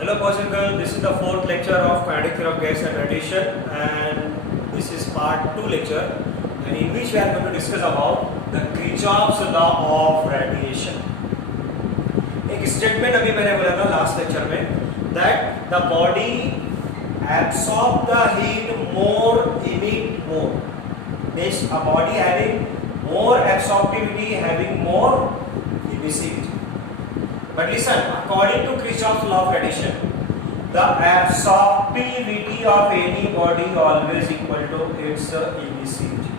Hello boys and girls, this is the fourth lecture of kinetic theory of gas and radiation, and this is part 2 lecture, and in which we are going to discuss about the Kirchhoff's law of radiation. एक statement अभी मैंने बोला था last lecture में that the body absorb the heat more, emit more. Means a body having more absorptivity, having more emissivity. But listen, according to Kirchhoff's law of radiation, the absorptivity of any body always equal to its emissivity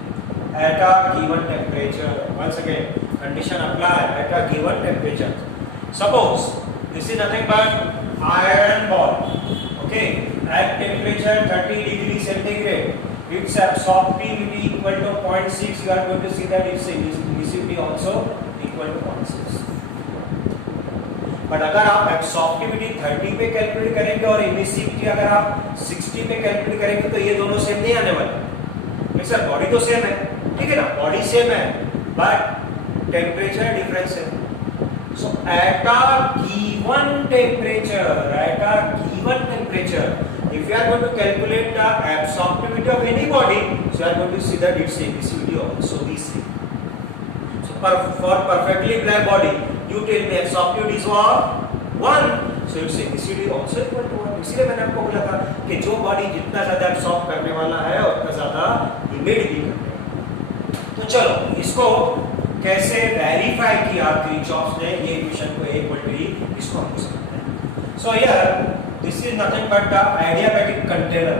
at a given temperature. Once again, condition apply at a given temperature. Suppose this is nothing but iron ball. Okay, at temperature 30 degrees centigrade, its absorptivity equal to 0.6. You are going to see that its emissivity also equal to 0.6. But अगर आप एब्सॉर्प्टिविटी 30 पे calculate करेंगे और emissivity अगर आप 60 पे calculate करेंगे तो ये दोनों सेम नहीं आने वाले। सर बॉडी तो सेम है, ठीक है ना, बॉडी सेम है बट टेम्परेचर डिफरेंस है। So at a given temperature if you are going to calculate the absorptivity of any body, so you are going to see that its emissivity also be same. So for perfectly black body, you tell me absorptivity is what 1, so its emissivity also equal to 1. इसलिए मैंने आपको बोला था कि जो body जितना ज्यादा absorb करने वाला है उतना ज्यादा इमिट भी करेगा। तो चलो इसको कैसे वेरीफाई किया किर्चॉफ ने, ये इक्वेशन को इक्वल टू इसको हम समझते हैं। So here this is nothing but the adiabatic container.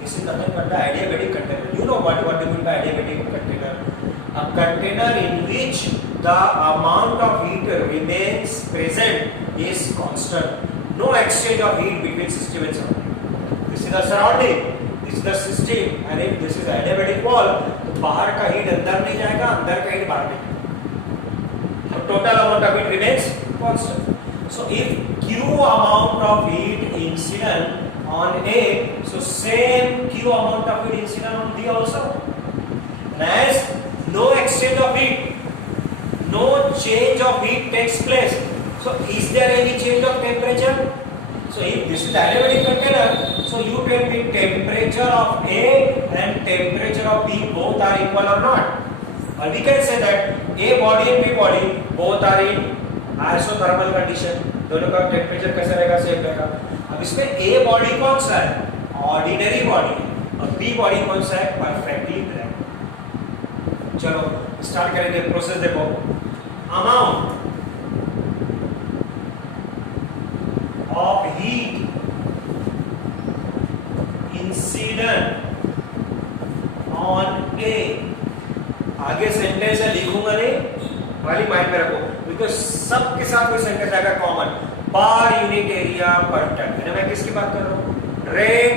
This is nothing but the adiabatic container. You know what do you mean by adiabatic container? A container in which the amount of heat remains present is constant. No exchange of heat between system and surrounding. This is the surrounding, this is the system, and if this is adiabatic wall, तो बाहर का heat अंदर नहीं जाएगा, अंदर का heat बाहर नहीं जाएगा. So total amount of heat remains constant. So if Q amount of heat incident on A, so same Q amount of heat incident on B also. And as no exchange of heat, no change of heat takes place. So is there any change of temperature? So if this is adiabatic container, so you tell me temperature of A and temperature of B both are equal or not? Or we can say that A body and B body both are in isothermal condition, दोनों का temperature कैसा रहेगा, same रहेगा। अब इसमें a body कौन सा है, ऑर्डिनरी बॉडी, और बी बॉडी कौन सा है, परफेक्टली ब्लैक। चलो स्टार्ट करेंगे, प्रोसेस देखो। Amount of heat incident on a, आगे सेंटेंस है लिखूंगा नहीं, वाली माइंड में रखो, बिकॉज सबके साथ कोई सेंटेंस आएगा कॉमन। पर यूनिट एरिया पर टन, मैं किसकी बात कर रहा हूँ, रेट,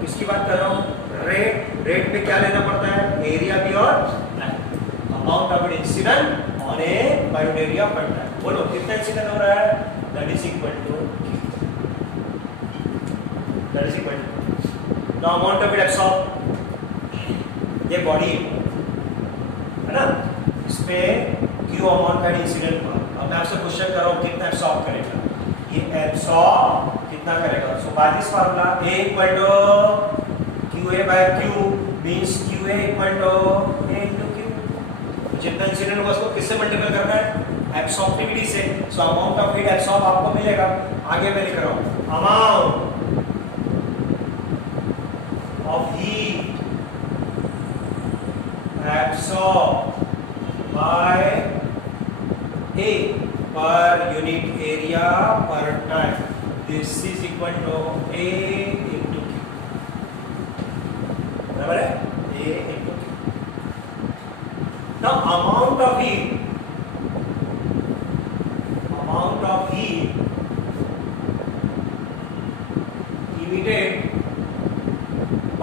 किसकी बात कर रहा हूँ, रेट। रेट में क्या लेना पड़ता है, एरिया भी और amount of incident on A per unit area per ton. बोलो कितना इंसिडेंट हो रहा है, that is equal to the amount of heat absorb, ये बॉडी है ना, इसमें क्यू अमाउंट का इंसिडेंट हुआ। अब मैं आपसे क्वेश्चन कर रहा हूँ कितना एब्सॉर्ब करेगा, ये एब्सॉर्ब कितना करेगा। So by this formula A equal to QA by Q means QA equal to A into Q। जितना इंसिडेंट हुआ उसको किससे मल्टीप्लाई करना है, एब्सॉर्प्टिविटी से। So amount of heat absorb आपको मिलेगा। आगे मैं लिख रहा हूँ amount of heat absorb by A per unit area per time. This is equal to A into Q. बराबर है, A into Q. Now amount of heat emitted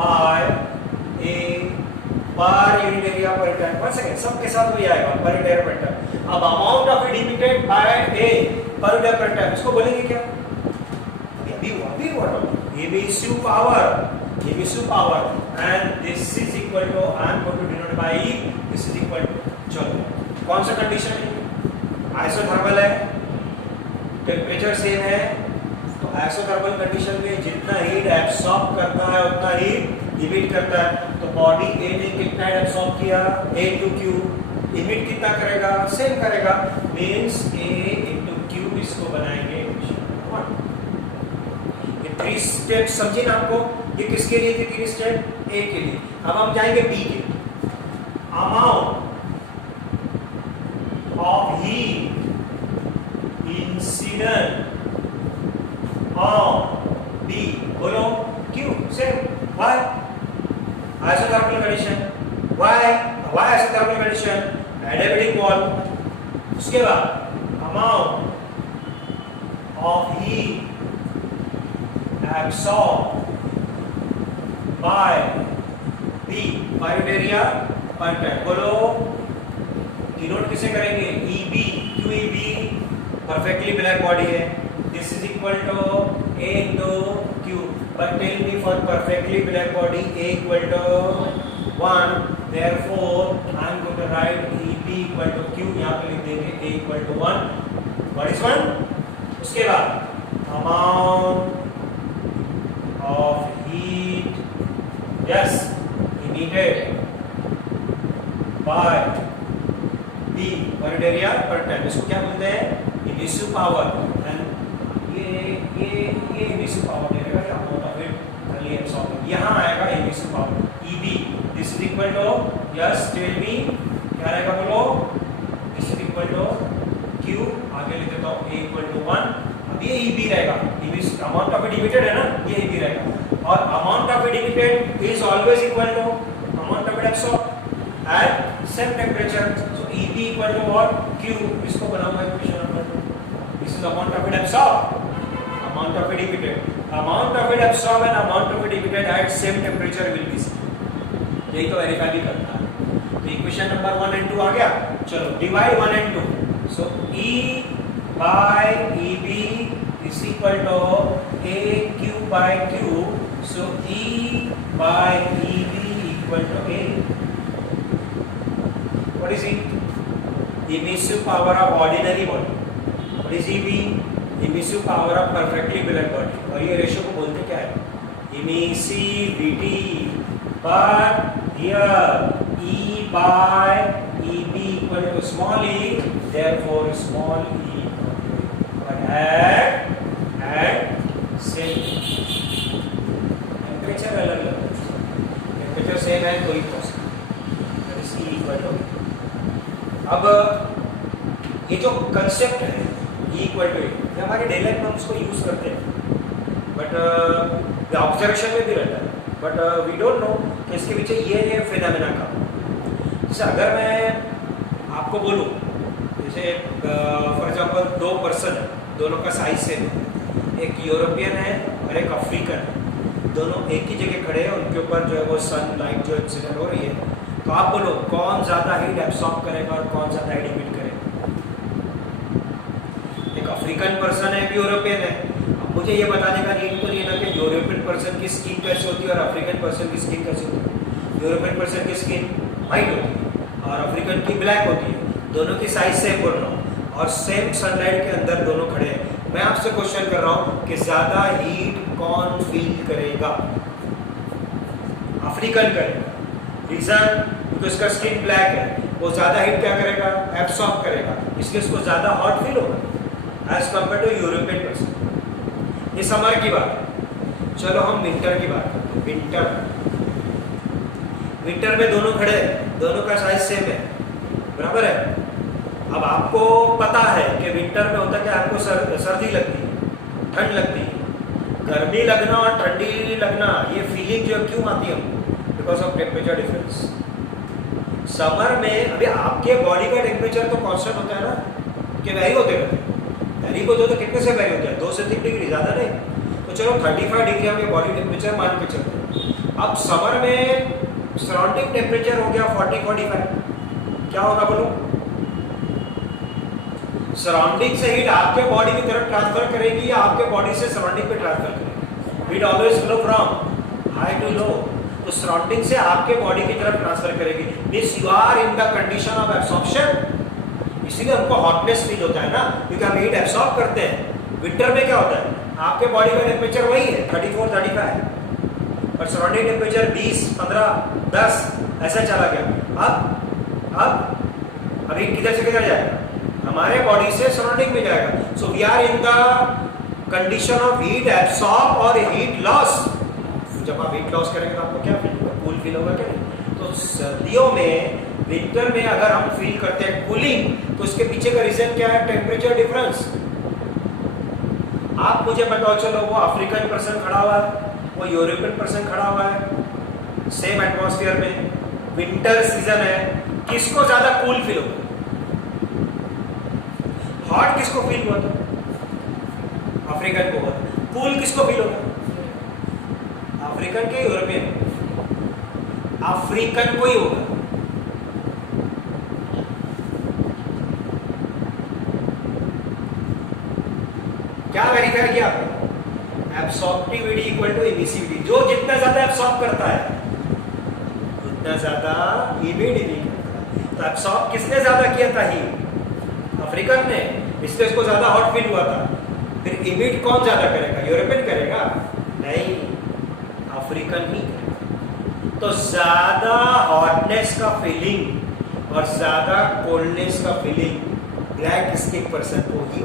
by A per unit area per ton. One second, सबके साथ वही आएगा, per unit area per ton. अब amount of heat emitted by A per unit per ton, इसको बोलेंगे क्या, अभी what emissive power and this is equal to, I am going to denote by E, this is equal to, चलो कौन सा condition है, isothermal है, temperature same है, तो आइसोथर्मल कंडीशन में जितना हीट एब्सॉर्ब करता है उतना हीट इमिट करता है। तो बॉडी ए ने कितना हीट एब्सॉर्ब किया, A into Q, इमिट कितना करेगा, सेम करेगा, मींस A into Q। इसको बनाएंगे इक्वेशन नंबर 1। ये 3 स्टेप समझे ना आपको? ये किसके लिए थे 3 स्टेप? A के लिए। अब हम जाएंगे B के। Amount of heat incident on B, बोलो Q, same, why? Isothermal condition, why isothermal condition? Adiabatic wall। उसके बाद amount of heat absorbed by B, pilot area per time, बोलो डिनोट किसे करेंगे? EB, QEB perfectly black body है, this is equal to A into Q, but tell me for perfectly black body A equal to 1, therefore I am going to write EB equal to Q, यहाँ पे लिख देंगे A equal to 1, what is 1? उसके बाद amount of heat, yes, emitted by B per area per time, इसको क्या बोलते हैं? Emissive power. एंड ये इमिसिव पावर देगा या अमाउंट ऑफ इट खाली एब्सॉर्ब, यहाँ आएगा emissive power EB, this is equal to, yes tell me क्या रहेगा बोलो, this is equal to Q, आगे लिख देता हूँ A इक्वल टू 1। अब ये EB रहेगा, emissive amount of heat emitted है ना, ये EB रहेगा, और amount of heat emitted is always equal to amount of heat absorb at same temperature, so EB equal to what? Q, इसको बनाऊंगा equation number 2। This is amount of it absorbed, amount of it emitted, amount of it absorbed and amount of it emitted at same temperature will be same। यही तो verify भी करता है। तो equation number 1 and 2 आ गया। चलो divide 1 and 2, so E by EB is equal to AQ by Q, so E by EB equal to A। What is it? Emissive power of ordinary body. What is EB? Emissive power of perfectly black body। और ये ratio को बोलते क्या है? Emissivity। But here E by EB equal to small e, therefore small e। But at same temperature अलग अलग, temperature same है तो ही possible। That is E equal to। अब ये जो कंसेप्ट है इक्वल टू, ये हमारे डेली लाइफ में हम उसको यूज करते हैं, बट ऑब्जर्वेशन में भी रहता है, बट वी डोंट नो कि इसके पीछे ये फिनोमेना का। जैसे अगर मैं आपको बोलूँ, जैसे फॉर एग्जांपल 2 पर्सन है, दोनों का साइज सेम है, एक यूरोपियन है और एक अफ्रीकन है, दोनों एक ही जगह खड़े हैं, उनके ऊपर जो है वो सन लाइट जो इंसिडेंट हो रही है, तो आप बोलो कौन ज्यादा हीट एब्सॉर्ब करेगा और कौन ज्यादा हीट इमिट करेगा? एक अफ्रीकन पर्सन है, एक यूरोपियन है। अब मुझे ये बताने का नीड तो नहीं है ना कि यूरोपियन पर्सन की स्किन कैसे होती है और अफ्रीकन पर्सन की स्किन कैसे होती है। यूरोपियन पर्सन की स्किन वाइट होती है और अफ्रीकन की ब्लैक होती है, दोनों की साइज सेम बोल रहा हूँ और सेम सनलाइट के अंदर दोनों खड़े हैं। मैं आपसे क्वेश्चन कर रहा हूँ कि ज्यादा हीट कौन फील करेगा? अफ्रीकन करेगा। रीजन, क्योंकि उसका स्किन ब्लैक है, वो ज्यादा हीट क्या करेगा? एब्सॉर्ब करेगा, इसलिए उसको ज्यादा हॉट फील होगा as compare to European person. ये समर की बात है। चलो हम विंटर की बात करते हैं। विंटर में दोनों खड़े हैं, दोनों का साइज सेम है, बराबर है। अब आपको पता है कि विंटर में होता है कि आपको सर्दी लगती है, ठंड लगती है, गर्मी लगना और ठंडी लगना, ये फीलिंग जो क्यों आती है हमको? Because of temperature difference. Summer में अभी आपके बॉडी का टेम्परेचर तो कांस्टेंट होता है ना, कि वैरी होते रहते हैं, वैरी को तो कितने से वैरी होता है? 2 से 3 डिग्री, ज़्यादा नहीं। तो चलो 35 डिग्री हम ये बॉडी टेम्परेचर मान के चलते हैं। अब समर में सराउंडिंग टेम्परेचर हो गया 40-45, क्या होगा बोलो? सराउंडिंग से हीट आपके बॉडी की तरफ ट्रांसफर करेगी या आपके बॉडी से सराउंडिंग पे ट्रांसफर करेगी? Heat always flow from high to low, तो सराउंडिंग से आपके बॉडी की तरफ ट्रांसफर करेगी। Means you are in the condition of absorption, इसीलिए हमको हॉटनेस फील होता है ना, क्योंकि हम हीट एब्सॉर्ब करते हैं। विंटर में क्या होता है? आपके बॉडी का टेम्परेचर वही है 34 35, और सराउंडिंग टेम्परेचर 20 15 10 ऐसा चला गया। अब अभी किधर से किधर जाएगा? हमारे बॉडी से सराउंडिंग में जाएगा। So we are in the condition of heat absorb और हीट लॉस। जब आप हीट लॉस करेंगे तो आपको क्या फील होगा? कूल फील होगा क्या नहीं? तो सर्दियों में, विंटर में अगर हम फील करते हैं कूलिंग, तो इसके पीछे का रीजन क्या है? Temperature difference. आप मुझे बताओ, चलो वो अफ्रीकन पर्सन खड़ा हुआ है, वो यूरोपियन पर्सन खड़ा हुआ है, सेम एटमॉस्फेयर में, विंटर सीजन है, किसको ज्यादा कूल फील होगा? हॉट किसको फील हुआ था? अफ्रीकन को हुआ। कूल किसको फील होगा? अफ्रीकन के यूरोपियन? अफ्रीकन को ही होगा। क्या वेरीफाई किया आपने? एब्सॉर्प्टिविटी इक्वल टू एमिसिविटी। जो जितना ज्यादा एब्सॉर्ब करता है उतना ज्यादा इमिडिटी करता है। तो एब्सॉर्ब किसने ज्यादा किया था? हीट अफ्रीकन ने, इसलिए इसको ज्यादा हॉट फील हुआ था। फिर इमिट कौन ज्यादा करेगा? यूरोपियन करेगा? नहीं, अफ्रीकन ही करेगा। तो ज्यादा हॉटनेस का फीलिंग और ज्यादा कोल्डनेस का फीलिंग ब्लैक स्किन पर्सन को ही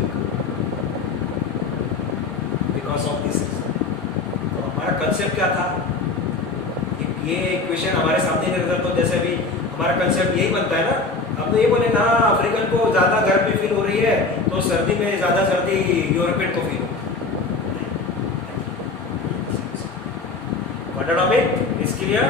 बिकॉज ऑफ दिस। तो हमारा कंसेप्ट क्या था? ये इक्वेशन हमारे सामने नहीं रहता तो जैसे अभी हमारा कंसेप्ट यही बनता है ना, हम तो ये बोले ना अफ्रीकन को ज्यादा गर्मी फील हो रही है तो सर्दी में ज्यादा सर्दी यूरोपियन को फील हो। इसके लिए